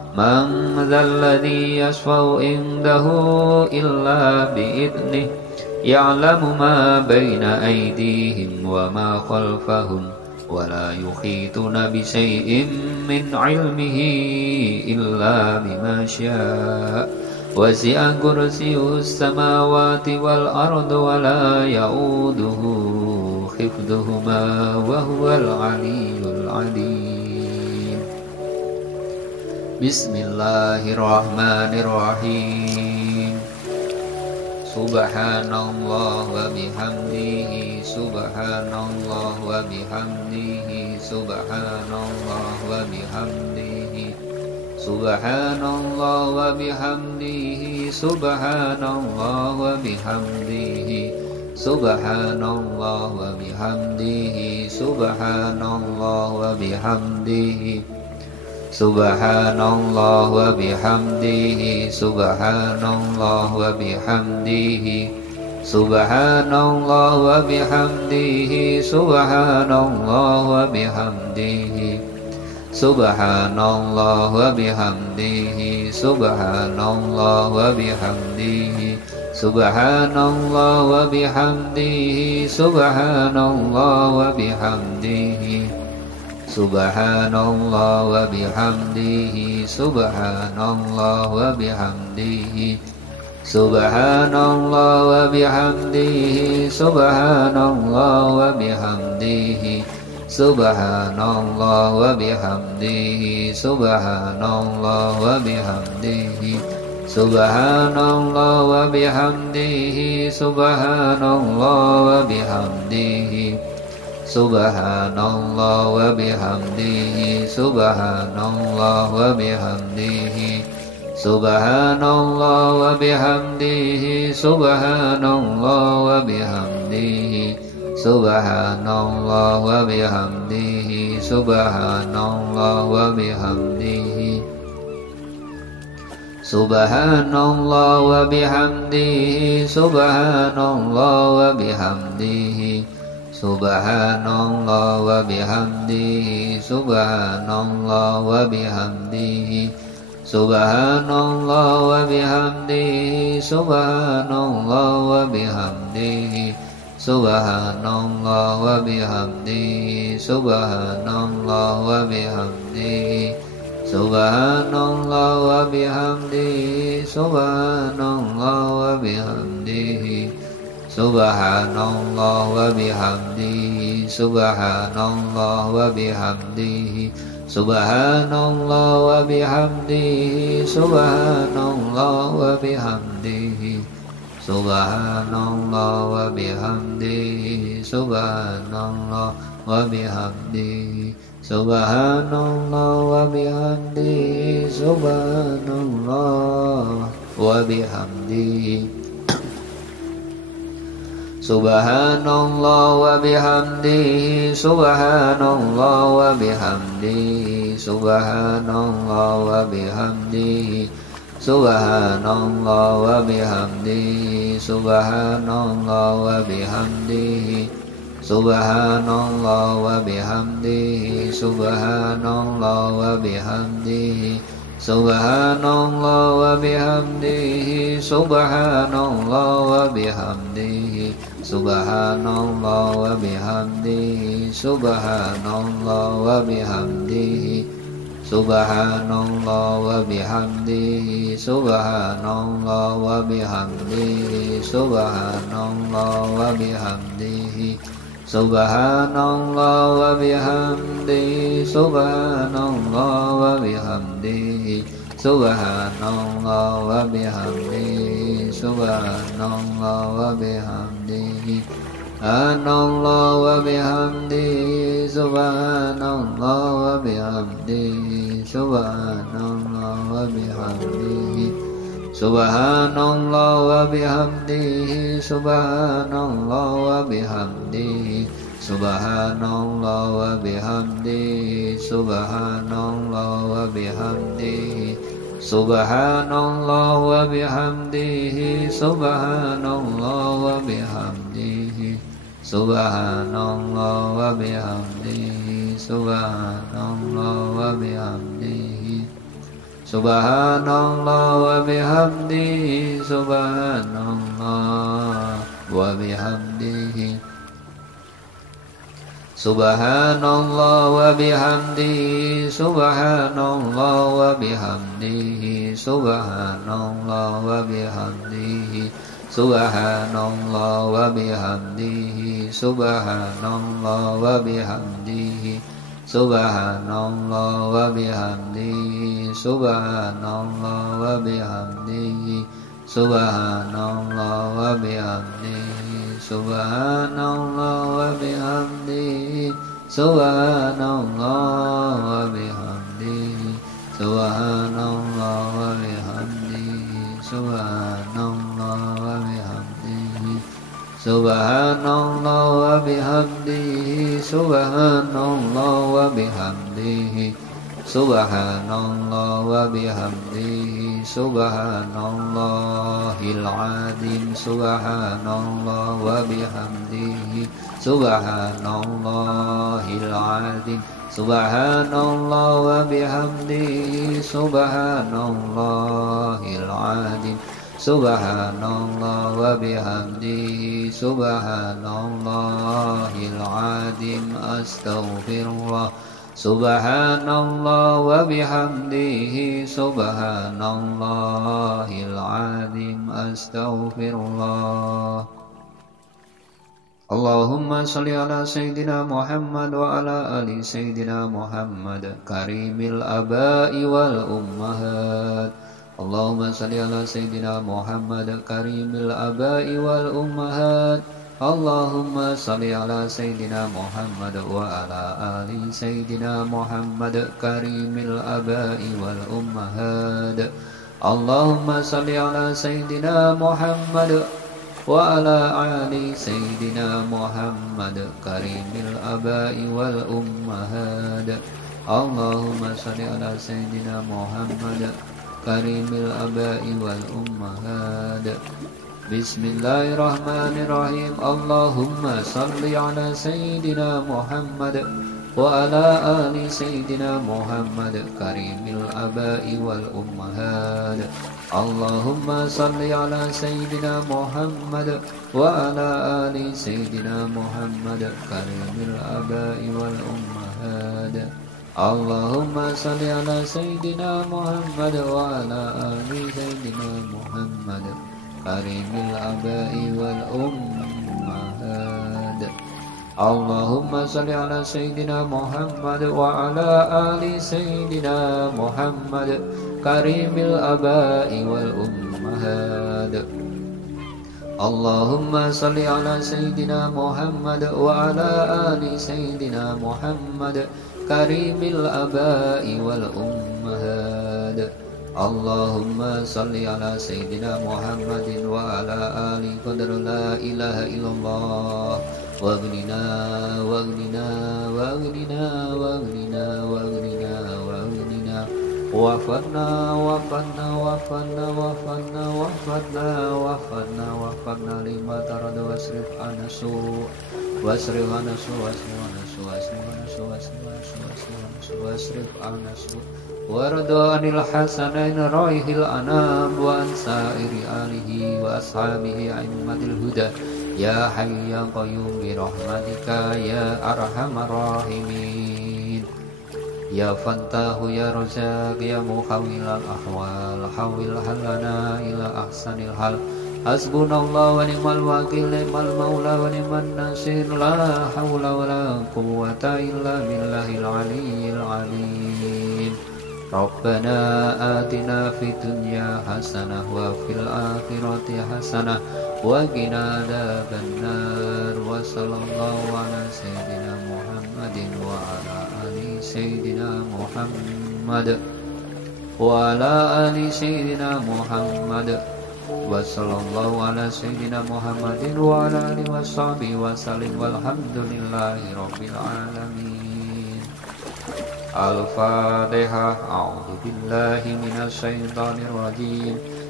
من ذا الذي يشفع عنده إلا بإذنه يعلم ما بين أيديهم وما خلفهم ولا يحيطون بشيء من علمه إلا بما شاء وسع كرسيه السماوات والأرض ولا يؤوده حفظهما وهو العلي العليم. بسم الله الرحمن الرحيم. Subhanallah wa bihamdihi, subhanallah wa bihamdihi, subhanallah wa bihamdihi, subhanallah wa bihamdihi, subhanallah wa bihamdihi, subhanallah wa bihamdihi, subhanallah wa bihamdihi, subhanallah wa bihamdihi, subhanallah wa bihamdihi, subhanallah wa bihamdihi, subhanallah wa bihamdihi, subhanallah wa bihamdihi, subhanallah wa bihamdihi, subhanallah wa bihamdihi, subhanallah wa bihamdihi, subhanallah wa bihamdihi, subhanallah wa bihamdihi, subhanallah wa bihamdihi, subhanallah wa bihamdihi, subhanallah wa bihamdihi, subhanallah wa bihamdihi, subhanallah wa bihamdihi, subhanallah wa bihamdihi, subhanallah wa bihamdihi, subhanallah wa bihamdihi, subhanallah wa bihamdihi, subhanallah wa bihamdihi, subhanallah wa bihamdihi, subhanallah wa bihamdihi, subhanallah wa bihamdihi, subhanallah wa bihamdihi, subhanallah wa bihamdihi, subhanallah wa bihamdihi, subhanallah wa bihamdihi, subhanallah wa bihamdihi, subhanallah wa bihamdihi, subhanallah wa bihamdihi, subhanallah wa bihamdihi, subhanallah wa bihamdihi, subhanallah wa bihamdihi, subhanallah wa bihamdihi, subhanallah wa bihamdihi, subhanallah wa bihamdihi, subhanallah wa bihamdihi, subhanallah wa bihamdihi, subhanallah wa bihamdihi, subhanallah wa bihamdihi, subhanallah wa bihamdihi, subhanallah wa bihamdihi, subhanallah wa bihamdihi, subhanallah wa bihamdihi, subhanallah wa bihamdihi, subhanallah wa bihamdihi, subhanallah wa bihamdihi, subhanallah wa bihamdihi, subhanallah wa bihamdihi, subhanallah wa bihamdihi, subhanallah wa bihamdihi, subhanallah wa bihamdihi, subhanallah wa bihamdihi, subhanallah wa bihamdihi, subhanallah wa bihamdihi, subhanallah wa bihamdihi, subhanallah wa bihamdihi, subhanallah wa bihamdihi, subhanallah wa bihamdihi, subhanallah wa bihamdihi, subhanallah wa bihamdihi, subhanallah wa bihamdihi, subhanallah wa bihamdihi, subhanallah wa bihamdihi, subhanallah wa bihamdihi, subhanallah wa bihamdihi, subhanallah wa bihamdihi, subhanallah wa bihamdihi, subhanallah wa bihamdihi, Subhanallah wa bihamdihi, subhanallah wa bihamdihi, subhanallah wa bihamdihi, subhanallah wa bihamdihi, subhanallah wa bihamdihi, subhanallah wa bihamdihi, subhanallah wa bihamdihi, subhanallah wa bihamdihi, subhanallah wa bihamdihi, subhanallah wa bihamdihi, subhanallah wa bihamdihi, subhanallah wa bihamdihi, subhanallah wa bihamdihi, subhanallah wa bihamdihi, subhanallah wa bihamdihi, subhanallah wa bihamdihi, subhanallah wa bihamdihi, subhanallahil azim, subhanallah wa bihamdihi, subhanallahil azim, subhanallah wa bihamdihi, subhanallahil azim, subhanallah wa bihamdihi, subhanallahil azim, astaghfirullah, subhanallah wa bihamdihi, subhanallahil azim, astaghfirullah. Allahumma salli ala Sayyidina Muhammad wa ala ali Sayyidina Muhammad karimil abai wal ummahat. Allahumma salli ala Sayyidina Muhammad karimil abai wal ummahat. Allahumma salli ala Sayyidina Muhammad wa ala ali Sayyidina Muhammad karimil abai wal ummahat. Allahumma salli ala Sayyidina Muhammad wa ala ali Sayyidina Muhammad karimil abai wal ummahat. Allahumma salli ala Sayyidina Muhammad karimil abai wal ummahat. Bismillahirrahmanirrahim. Allahumma salli ala Sayyidina Muhammad wa ala ali Sayyidina Muhammad karimil abai wal ummahat. Allahumma salli ala Sayyidina Muhammad wa ala ali Sayyidina Muhammad karimil abai wal ummahat. Allahumma salli ala Sayyidina Muhammad wa ala ali Sayyidina Muhammad karimil abai wal ummahat. Allahumma salli ala Sayyidina Muhammad wa ala ali Sayyidina Muhammad karimil abai wal ummahat. Allahumma salli ala Sayyidina Muhammad wa ala ali Sayyidina Muhammad karimil abai wal ummahat. Allahumma salli ala Sayyidina Muhammadin wa ala ali qadar la ilaha illallah. Waghnina waghnina waghnina waghnina waghnina waghnina wafanna wafanna wafanna wafanna wafanna wafanna wafanna lima tarada wasrif anasu wasrif anasu wasrif anasu wasrif anasu wasrif anasu wasrif anasu wardo anil hasanain raihil anam wa ansairi alihi wa ashabihi a'immatil huda. Ya Hayy ya Qayyum bi rahmatika ya arhamar rahimin. Ya Fantahu ya Razzaq ya muhawwilal ahwal hawil halana ila ahsanil hal. Hasbunallah wa ni'mal wakil, ni'mal maula wa ni'man nasir. La hawla wa la quwwata illa billahil aliyyil alim. Rabbana atina fid dunya hasanah wa fil akhirati hasanah wa qina adzabannar. Wa sallallahu ala Sayyidina Muhammadin wa ala ali Sayyidina Muhammad wa ala ali Sayyidina Muhammad wa sallallahu ala Sayyidina Muhammadin wa ala alihi wa sahbihi wa sallim walhamdulillahi rabbil alamin. Al-Fatihah. A'udzu billahi minasy syaithanir rajim.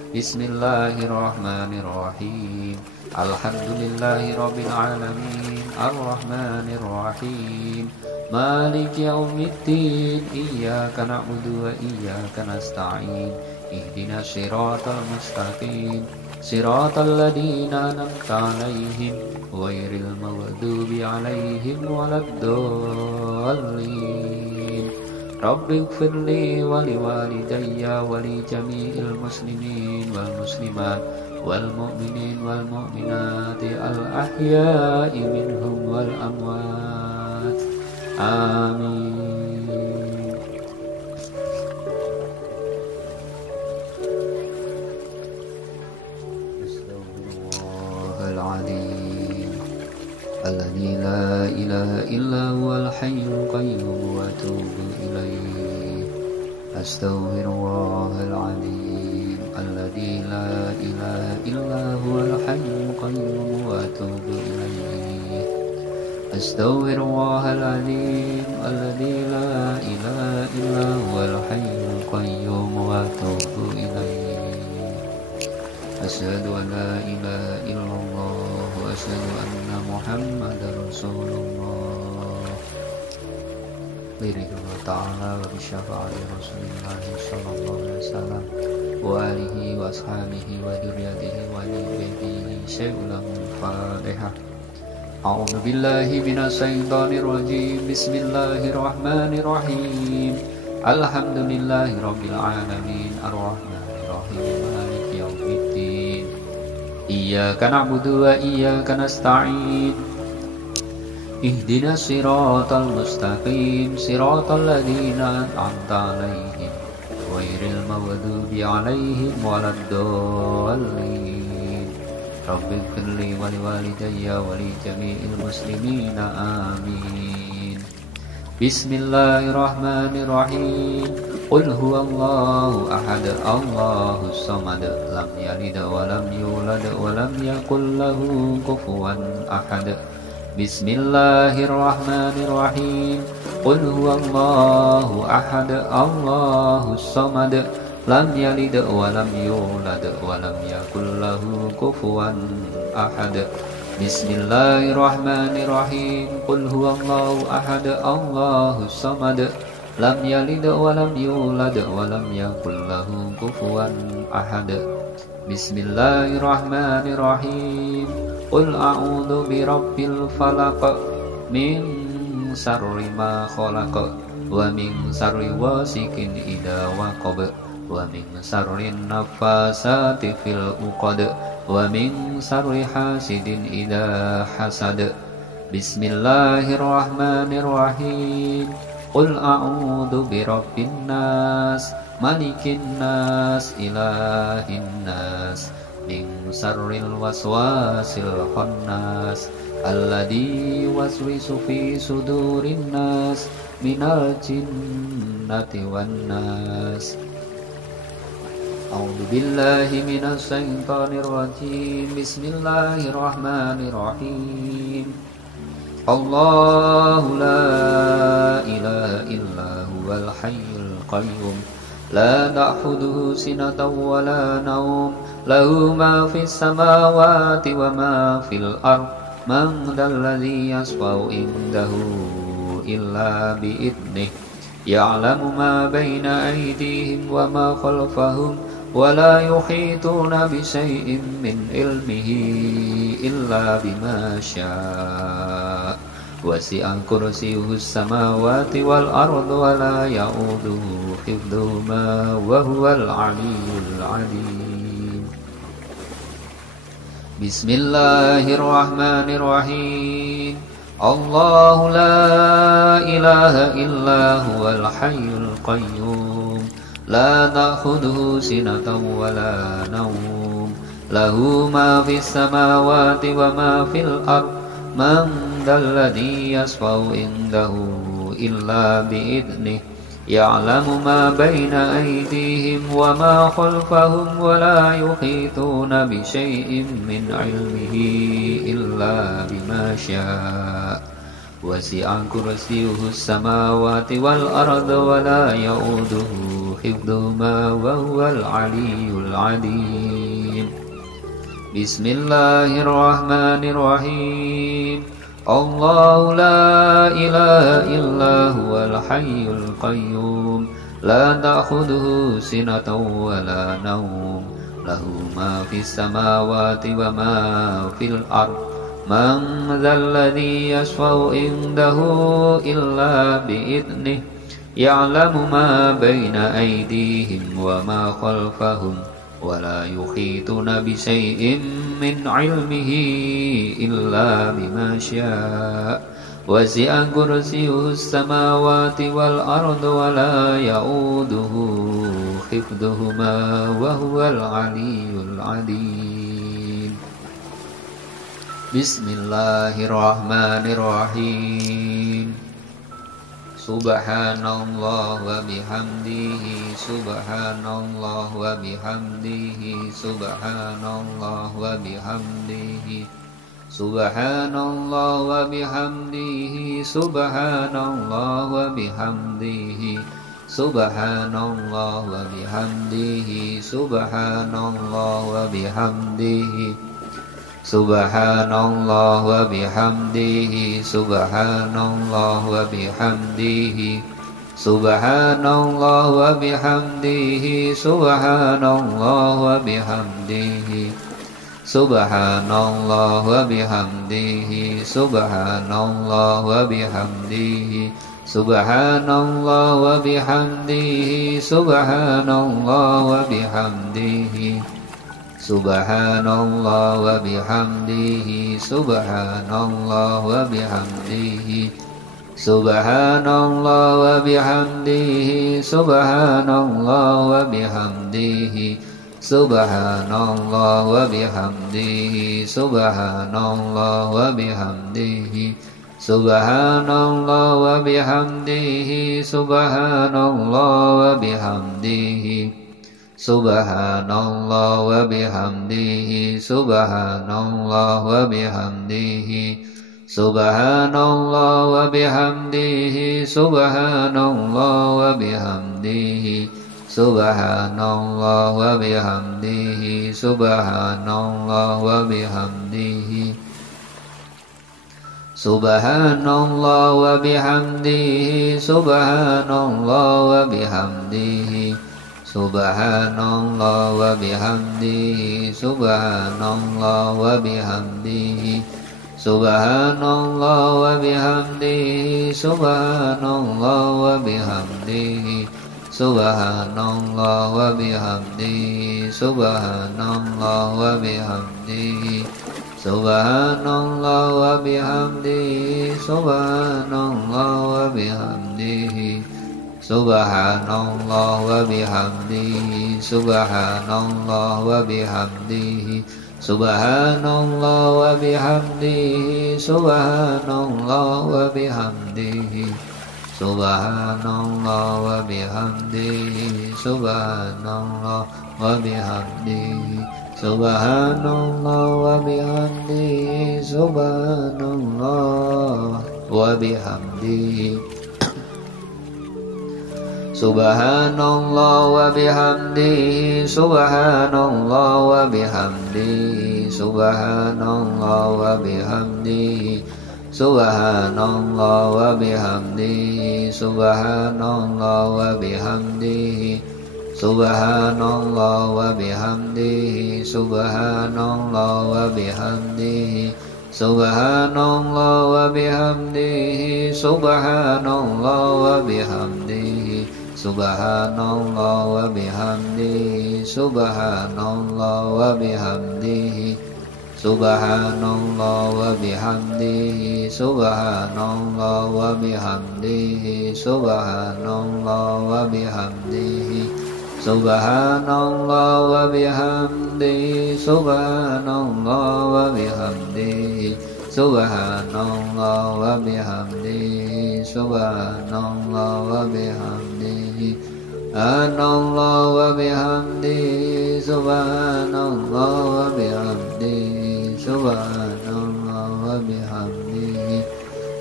Bismillahirrahmanirrahim. Alhamdulillahi rabbil alamin. Ar-Rahmanir-Rahim. Maliki yaumiddin. Iyyaka na'budu wa iyyaka nasta'in. Ihdinas siratal mustaqim. Siratal ladzina an'amta 'alaihim ghairil maghdubi 'alaihim waladdallin. Rabbighfirli wa liwalidayya wa li jami'il muslimin wal muslimat wal mu'minin wal mu'minati al ahya'i minhum wal amwat. Amin. Astaghfirullahal azim alladzi la ilaha illa huwal hayyul qayyum wa atubu ilaih. Astaghfirullahal azim alladzi la ilaha illa huwal hayyul qayyum wa atubu ilaih. Astaghfirullahal azim alladzi la ilaha illa huwal hayyul qayyum wa atubu ilaih. Asyhadu an la ilaha illallah wa asyhadu anna Muhammadar Rasulullah. Liridullah ta'ala wa bisyafa'ati Rasulillah sallallahu alaihi wasallam wa alihi wa ashabihi wa dzurriyyatihi wa nabiyyihi syai'ul Fatihah. A'udzu billahi minasy syaithanir rajim. Bismillahirrahmanirrahim. Alhamdulillahi rabbil alamin. Ar-Rahmanir Rahim. Maliki yaumiddin. Iyyaka na'budu wa iyyaka nasta'in. Ihdinas siratal mustaqim. Siratal ladzina an'amta 'alaihim ghairil maghdubi 'alaihim waladdallin. Rabbighfirli wa liwalidayya wa li jami'il muslimina. Amin. Bismillahirrahmanirrahim. Qul huwallahu ahad. Allahus samad. Lam yalid wa lam yulad wa lam yakul lahu kufuwan ahad. Bismillahirrahmanirrahim. Qul huwallahu ahad. Allahus samad. Lam yalid wa lam yulad wa lam yakul lahu kufuwan ahad. Bismillahirrahmanirrahim. Qul huwallahu ahad. Allahus samad. Lam yalid wa lam yulad wa lam yakul lahu kufuwan ahad. Bismillahirrahmanirrahim. Qul a'udzu birabbil falaq min syarri ma khalaq wa min syarri wasikin idza waqab wa min syarri nafasati fil 'uqad wa min syarri hasidin idza hasad. Bismillahirrahmanirrahim. Qul a'udzu birabbin nas malikin nas ilahin nas min syarril waswasil khannas alladzi yuwaswisu fi sudurin nas minal jinnati wan nas. A'udzu billahi minasy syaithanir rajim. Bismillahirrahmanirrahim. Allahu la ilaha illa huwal hayyul qayyum la ta'khudhuhu sinatun wa la nawm lahu ma fis samawati wa ma fil ardh man dzalladzi yashfa'u indahu illa bi'idhnihi ya'lamu ma baina aydihim wa ma khalfahum wa la yuhituna bi syai'in min ilmihi illa bima syaa. Wasi'a kursiyyuhus samawati wal arda wa la ya'uduhu hifdhuhuma wa huwal 'aliyyul 'azim. Bismillahirrahmanirrahim. Allahu la ilaha illa huwal hayyul qayyum la ta'khudhuhu sinatun wa la nawm lahu ma fis samawati wa ma fil ardh man dzalladzi yashfa'u indahu illa bi'idhnihi ya'lamu ma baina aydihim wa ma khalfahum wa la yuhituna bi syai'in min 'ilmihi illa bima syaa. Wasi'a kursiyyuhus samawati wal arda wa la ya'uduhu حفظهما وهو العلي العليم بسم الله الرحمن الرحيم الله لا إله إلا هو الحي القيوم لا تأخذه سنة ولا نوم له ما في السماوات وما في الأرض من ذا الذي يشفع عنده إلا بإذنه يعلم ما بين أيديهم وما خلفهم ولا يحيطون بشيء من علمه إلا بما شاء وسع كرسيه السماوات والأرض ولا يؤوده حفظهما وهو العلي العليم بسم الله الرحمن الرحيم Subhanallah wa bihamdihi Subhanallah wa bihamdihi Subhanallah wa bihamdihi Subhanallah wa bihamdihi Subhanallah wa bihamdihi Subhanallah wa bihamdihi Subhanallah wa bihamdihi Subhanallah wa bihamdihi Subhanallah wa bihamdihi Subhanallah wa bihamdihi Subhanallah wa bihamdihi Subhanallah wa bihamdihi Subhanallah wa bihamdihi Subhanallah wa bihamdihi Subhanallah wa bihamdihi Subhanallah wa bihamdihi Subhanallah wa bihamdihi Subhanallah wa bihamdihi Subhanallah wa bihamdihi Subhanallah wa bihamdihi Subhanallah wa bihamdihi Subhanallah wa bihamdihi Subhanallah wa bihamdihi Subhanallah wa bihamdihi Subhanallah wa bihamdihi Subhanallah wa bihamdihi Subhanallah wa bihamdihi Subhanallah wa bihamdihi Subhanallah wa bihamdihi Subhanallah wa bihamdihi Subhanallah wa bihamdihi Subhanallah wa bihamdihi Subhanallah wa bihamdihi Subhanallah wa bihamdihi Subhanallah wa bihamdihi Subhanallah wa bihamdihi Subhanallah wa bihamdihi Subhanallah wa bihamdihi Subhanallah wa bihamdihi Subhanallah wa bihamdihi Subhanallah wa bihamdihi Subhanallah wa bihamdihi Subhanallah wa bihamdihi Subhanallah wa bihamdihi Subhanallah wa bihamdihi Subhanallah wa bihamdihi Subhanallah wa bihamdihi Subhanallah wa bihamdihi Subhanallah wa bihamdihi Subhanallah wa bihamdihi Subhanallah wa bihamdihi Subhanallah wa bihamdihi Subhanallah wa bihamdihi Subhanallah wa bihamdihi Subhanallah wa bihamdihi Subhanallah wa bihamdihi Subhanallah wa bihamdihi Subhanallah wa bihamdihi Subhanallah wa bihamdihi Subhanallah wa bihamdihi Subhanallah wa bihamdihi Subhanallah wa bihamdihi Subhanallah wa bihamdihi Subhanallah wa bihamdihi Subhanallah wa bihamdihi Subhanallah wa bihamdihi Subhanallah wa bihamdihi Subhanallah wa bihamdihi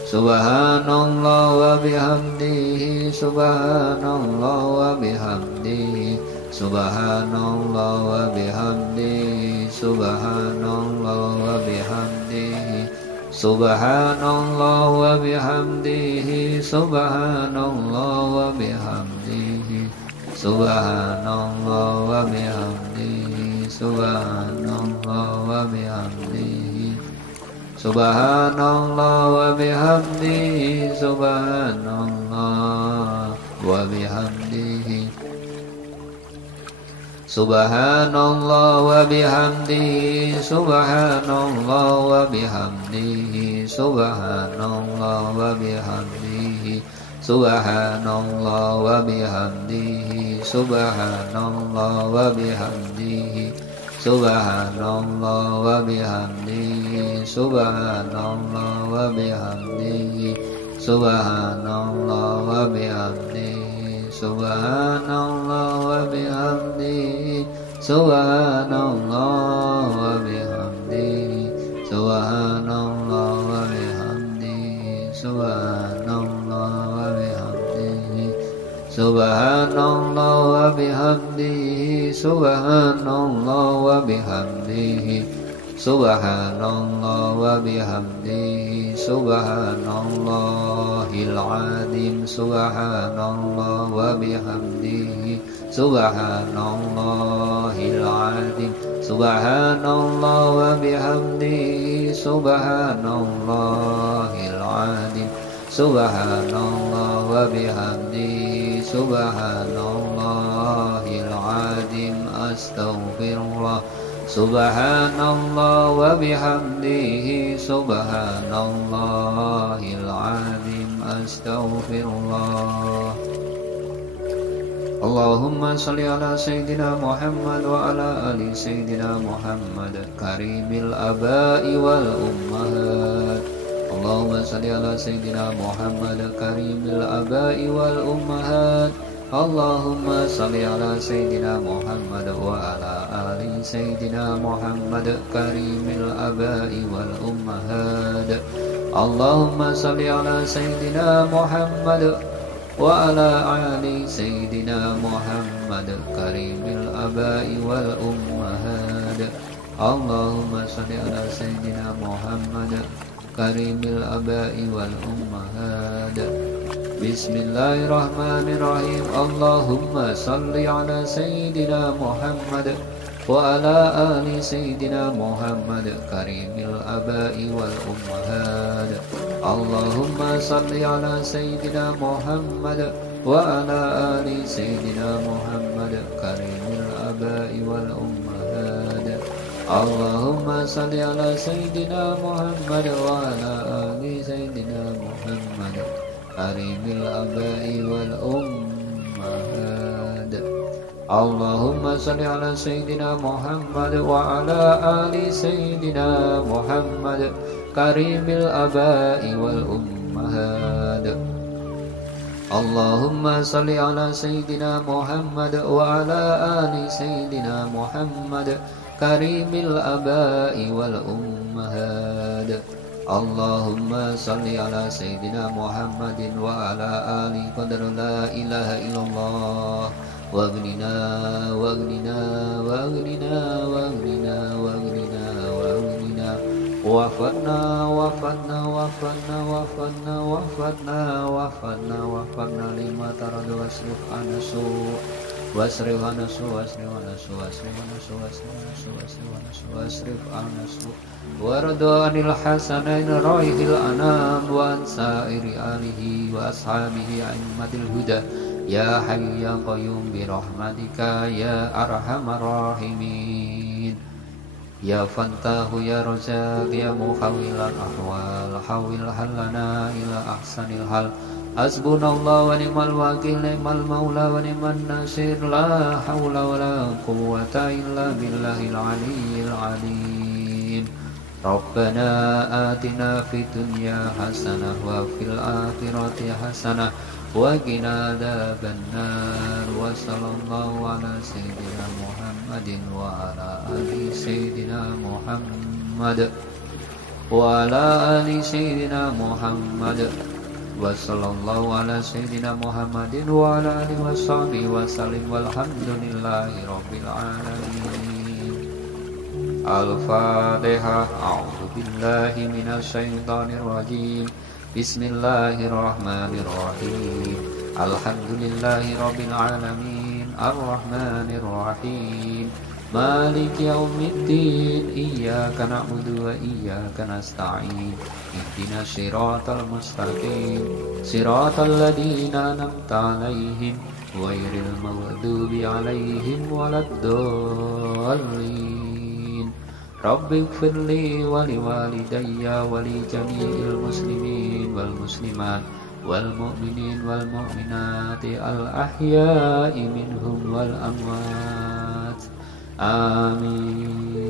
Subhanallah wa bihamdihi, subhanallah wa bihamdihi, subhanallah wa bihamdihi, subhanallah wa bihamdihi, subhanallah wa bihamdihi, subhanallah wa bihamdihi, subhanallah wa bihamdihi, subhanallah wa bihamdihi, subhanallah wa bihamdihi, subhanallah wa bihamdihi, subhanallah wa bihamdihi, subhanallah wa bihamdihi, subhanallah wa bihamdihi, subhanallah wa bihamdihi, subhanallah wa bihamdihi, subhanallah wa bihamdihi, subhanallah wa bihamdihi, subhanallah wa bihamdihi, subhanallah wa bihamdihi, subhanallah wa bihamdihi, subhanallah wa bihamdihi, subhanallah wa bihamdihi, subhanallah wa bihamdihi, subhanallah wa bihamdihi, subhanallah wa bihamdihi, subhanallahil azim, subhanallah wa bihamdihi, subhanallahil azim, subhanallah wa bihamdihi, subhanallahil azim, subhanallah wa bihamdihi, subhanallahil azim, astaghfirullah, subhanallah wa bihamdihi, subhanallahil azim, astaghfirullah. Allahumma salli ala Sayyidina Muhammad wa ala ali Sayyidina Muhammad karimil abai wal ummahat. Allahumma salli ala Sayyidina Muhammad karimil abai wal ummahat. Allahumma salli ala Sayyidina Muhammad wa ala ali Sayyidina Muhammad karimil abai wal ummahat. Allahumma salli ala Sayyidina Muhammad wa ala ali Sayyidina Muhammad karimil abai wal ummahat. Allahumma salli ala Sayyidina Muhammad karimil abai wal ummahat. Bismillahirrahmanirrahim. Allahumma salli ala Sayyidina Muhammad wa ala ali Sayyidina Muhammad karimil abai wal ummahat. Allahumma salli ala Sayyidina Muhammad wa ala ali Sayyidina Muhammad karimil abai wal ummahat. Allahumma salli ala Sayyidina Muhammad wa ala ali Sayyidina Muhammad karimil abai wal ummahat. Allahumma salli ala Sayyidina Muhammad wa ala ali Sayyidina Muhammad karimil abai wal ummahat. Allahumma salli ala Sayyidina Muhammad wa ala ali Sayyidina Muhammad karimil abai wal ummahat. Allahumma salli ala Sayyidina Muhammadin wa ala ali qadar la ilaha illallah. Waghnina waghnina waghnina waghnina waghnina waghnina wafatna wafatna wafatna wafatna wafatna wafatna wafatna lima taradu wasrif anasu wasrif anasu wasrif anasu wasrif anasu wasrif anasu wasrif anasu wasrif anasu waradu anil hasanain raihil anam wa ansairi alihi wa ashabihi a'immatil huda. Ya Hayyu ya Qayyum bi rahmatika ya arhamar rahimin. Ya Fantahu ya Razzaq ya muhawwilal ahwal hawil halana ila ahsanil hal. Hasbunallahu wa ni'mal wakil, ni'mal maula wa ni'man nasir. La hawla wa la quwwata illa billahil aliyyil alim. Rabbana atina fid dunya hasanah wa fil akhirati hasanah wa qina adzabannar. Wa sallallahu ala sayyidina Muhammadin wa ala ali sayyidina Muhammad. وعلى آل سيدنا محمد وصلى الله على سيدنا محمد وعلى آله وصحبه وسلم والحمد لله رب العالمين. الفاتحة. أعوذ بالله من الشيطان الرجيم. بسم الله الرحمن الرحيم. الحمد لله رب العالمين الرحمن الرحيم مالك يوم الدين إياك نعبد وإياك نستعين اهدنا الصراط المستقيم صراط الذين أنعمت عليهم غير المغضوب عليهم ولا الضالين. رب اغفر لي ولوالدي ولجميع المسلمين والمسلمات والمؤمنين والمؤمنات الأحياء منهم والأموات. آمين.